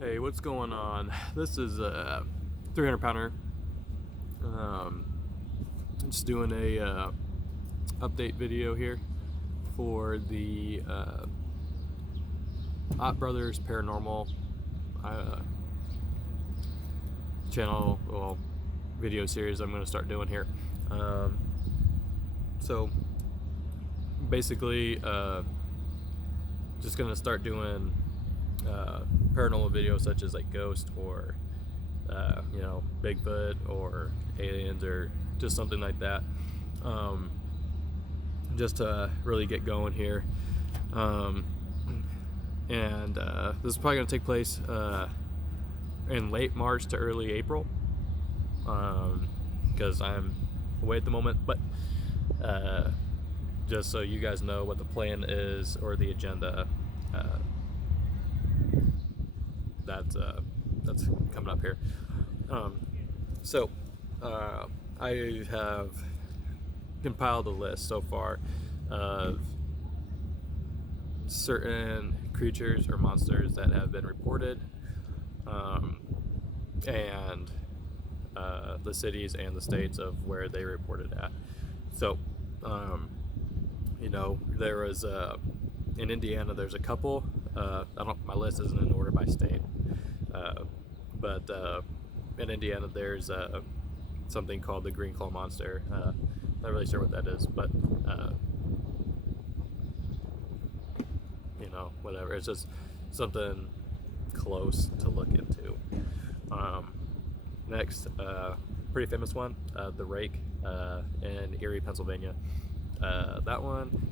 Hey, what's going on? This is a 300 pounder. Just doing a update video here for the Ott Brothers Paranormal channel, well, video series I'm going to start doing here. So basically, just going to start doing paranormal videos such as like ghost or Bigfoot or aliens or just something like that, just to really get going here. And this is probably going to take place in late March to early April, because I'm away at the moment, but just so you guys know what the plan is or the agenda, that's coming up here. So I have compiled a list so far of certain creatures or monsters that have been reported, and the cities and the states of where they reported at. So there was in Indiana, there's a couple. My list isn't in order by state, but in Indiana there's something called the Green Claw Monster. Not really sure what that is, but whatever. It's just something close to look into. Next, pretty famous one, the Rake in Erie, Pennsylvania. That one,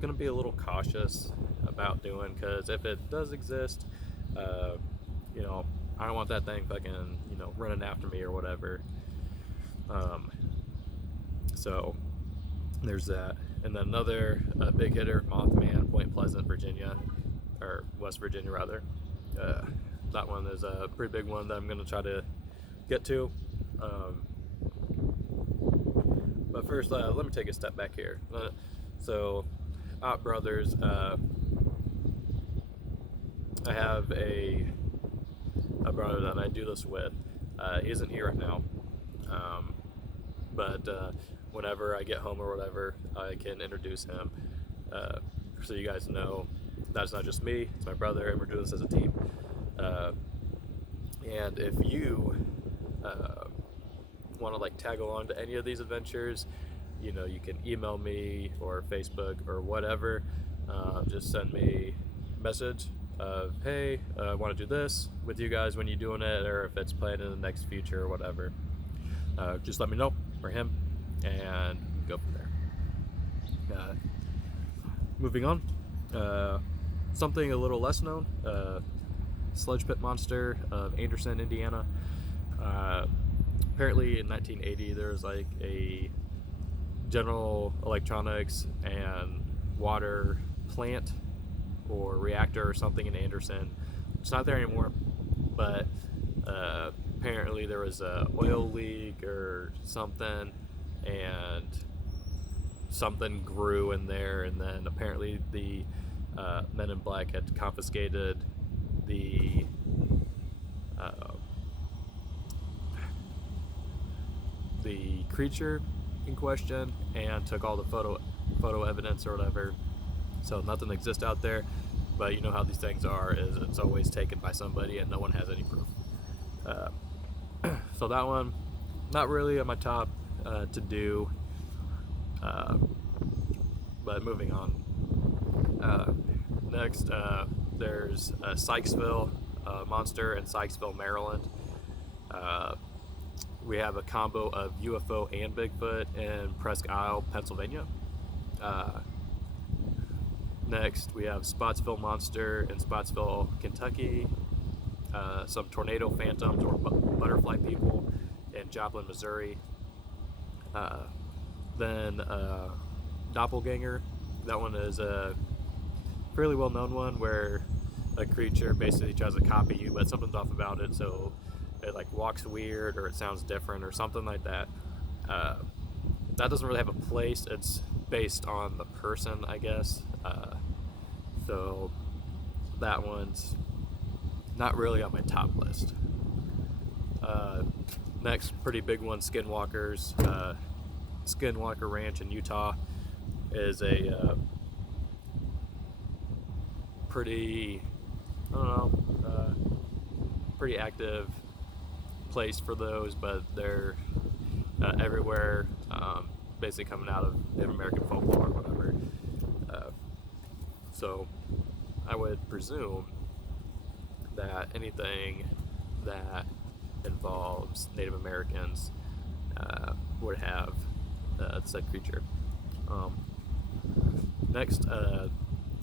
gonna be a little cautious about doing, because if it does exist, I don't want that thing fucking running after me or whatever. So there's that. And then another big hitter, Mothman, Point Pleasant, Virginia, or West Virginia rather. That one is a pretty big one that I'm gonna try to get to. But first, let me take a step back here. So Ott Brothers, I have a brother that I do this with. He isn't here right now, but whenever I get home or whatever, I can introduce him, so you guys know that's not just me, it's my brother, and we're doing this as a team. And if you want to tag along to any of these adventures, you can email me or Facebook or whatever. Just send me a message of, hey, I want to do this with you guys when you're doing it, or if it's planned in the next future or whatever. Just let me know, or him, and go from there. Moving on, something a little less known, sludge pit monster of Anderson, Indiana. Apparently in 1980 there was a General Electronics and water plant or reactor or something in Anderson. It's not there anymore, but apparently there was a oil leak or something, and something grew in there, and then apparently the Men in Black had confiscated the creature in question and took all the photo evidence or whatever. So nothing exists out there, but you know how these things are, is it's always taken by somebody and no one has any proof. So that one, not really on my top to do, but moving on. Next, there's Sykesville monster in Sykesville, Maryland. We have a combo of UFO and Bigfoot in Presque Isle, Pennsylvania. Next, we have Spotsville monster in Spotsville, Kentucky. Some tornado phantoms or butterfly people in Joplin, Missouri. Then Doppelganger. That one is a fairly well-known one where a creature basically tries to copy you, but something's off about it, so it walks weird or it sounds different or something like that. That doesn't really have a place. It's based on the person, I guess. So that one's not really on my top list. Next, pretty big one, Skinwalkers. Skinwalker Ranch in Utah is a pretty, I don't know, pretty active place for those, but they're everywhere, basically coming out of Native American folklore or whatever. So I would presume that anything that involves Native Americans would have said creature. Next,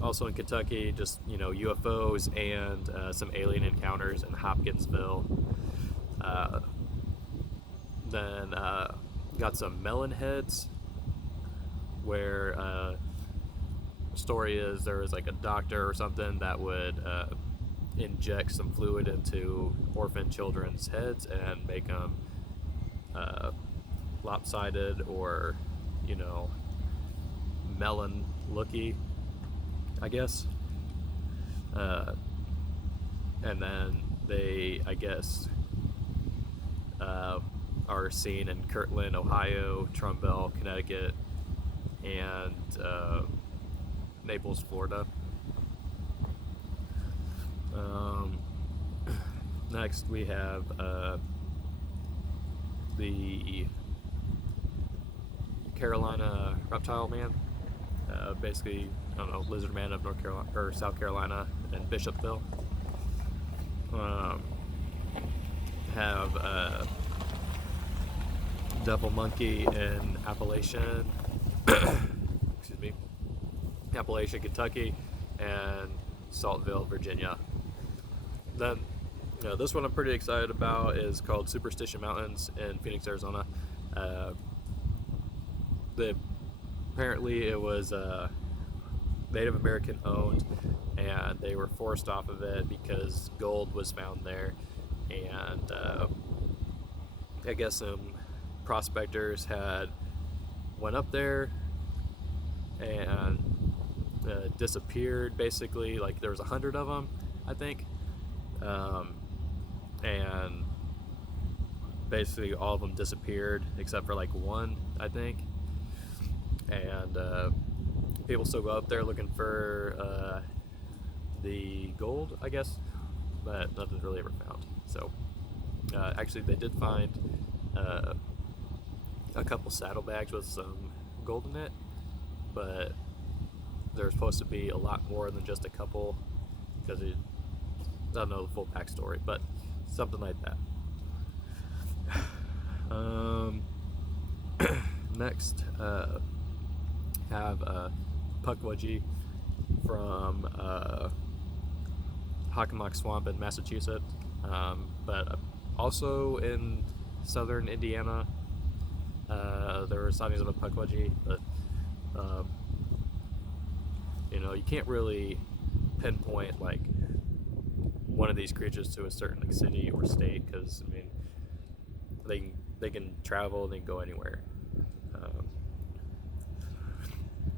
also in Kentucky, just UFOs and some alien encounters in Hopkinsville. Then got some melon heads, where the story is there was like a doctor or something that would inject some fluid into orphan children's heads and make them lopsided or melon looky, I guess. And then they, I guess, are seen in Kirtland, Ohio, Trumbull, Connecticut, and Naples, Florida. Next, we have the Carolina Reptile Man, basically, I don't know, Lizard Man of North Carolina or South Carolina and Bishopville. Have Devil Monkey in Appalachian, excuse me, Appalachian, Kentucky, and Saltville, Virginia. Then, this one I'm pretty excited about is called Superstition Mountains in Phoenix, Arizona. Apparently it was Native American owned, and they were forced off of it because gold was found there, and I guess some prospectors had went up there and disappeared, basically. Like, there was 100 of them, I think, and basically all of them disappeared except for like one, I think. And people still go up there looking for the gold, I guess, but nothing's really ever found. So actually they did find a couple saddlebags with some gold in it, but there's supposed to be a lot more than just a couple, because I don't know the full backstory, but something like that. Next, have Pukwudgie from Hockomock Swamp in Massachusetts, but also in southern Indiana. There were sightings of a Pukwudgie, but you can't really pinpoint like one of these creatures to a certain like city or state, because I mean they can travel and they can go anywhere.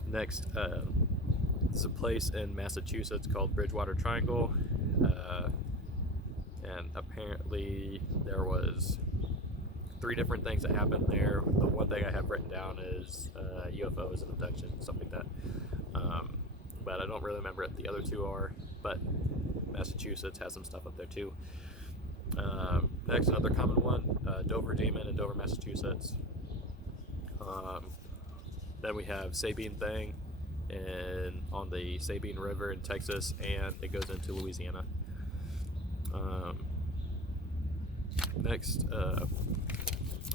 Next, there's a place in Massachusetts called Bridgewater Triangle, and apparently there was 3 different things that happened there. The one thing I have written down is UFOs and abductions, something like that. But I don't really remember what the other 2 are, but Massachusetts has some stuff up there too. Next, another common one, Dover Demon in Dover, Massachusetts. Then we have Sabine Thing on the Sabine River in Texas, and it goes into Louisiana. Next,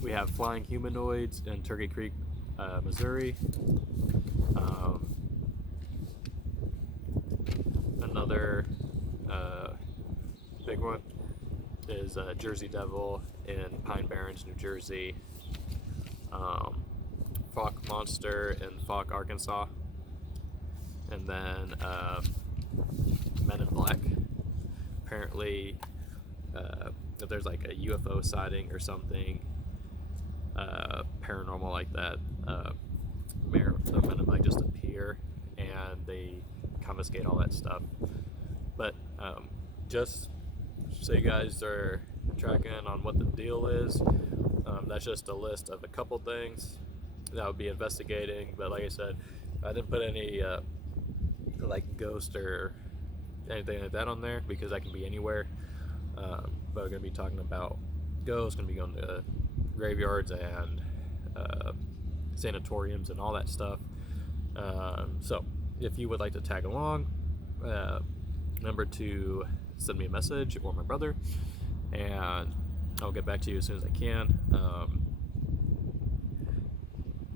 we have Flying Humanoids in Turkey Creek, Missouri. Another big one is Jersey Devil in Pine Barrens, New Jersey. Fawk Monster in Fawk, Arkansas. And then Men in Black. Apparently, if there's like a UFO sighting or something paranormal like that, the Men in Black just appear and they confiscate all that stuff. But just so you guys are tracking on what the deal is. That's just a list of a couple things that I would be investigating, but like I said, I didn't put any like ghost or anything like that on there because that can be anywhere. But we're going to be talking about ghosts, going to be going to graveyards and sanatoriums and all that stuff. So if you would like to tag along, remember to send me a message or my brother, and I'll get back to you as soon as I can.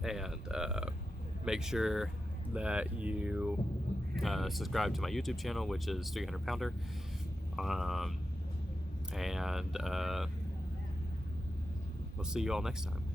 And make sure that you subscribe to my YouTube channel, which is 300 Pounder. And we'll see you all next time.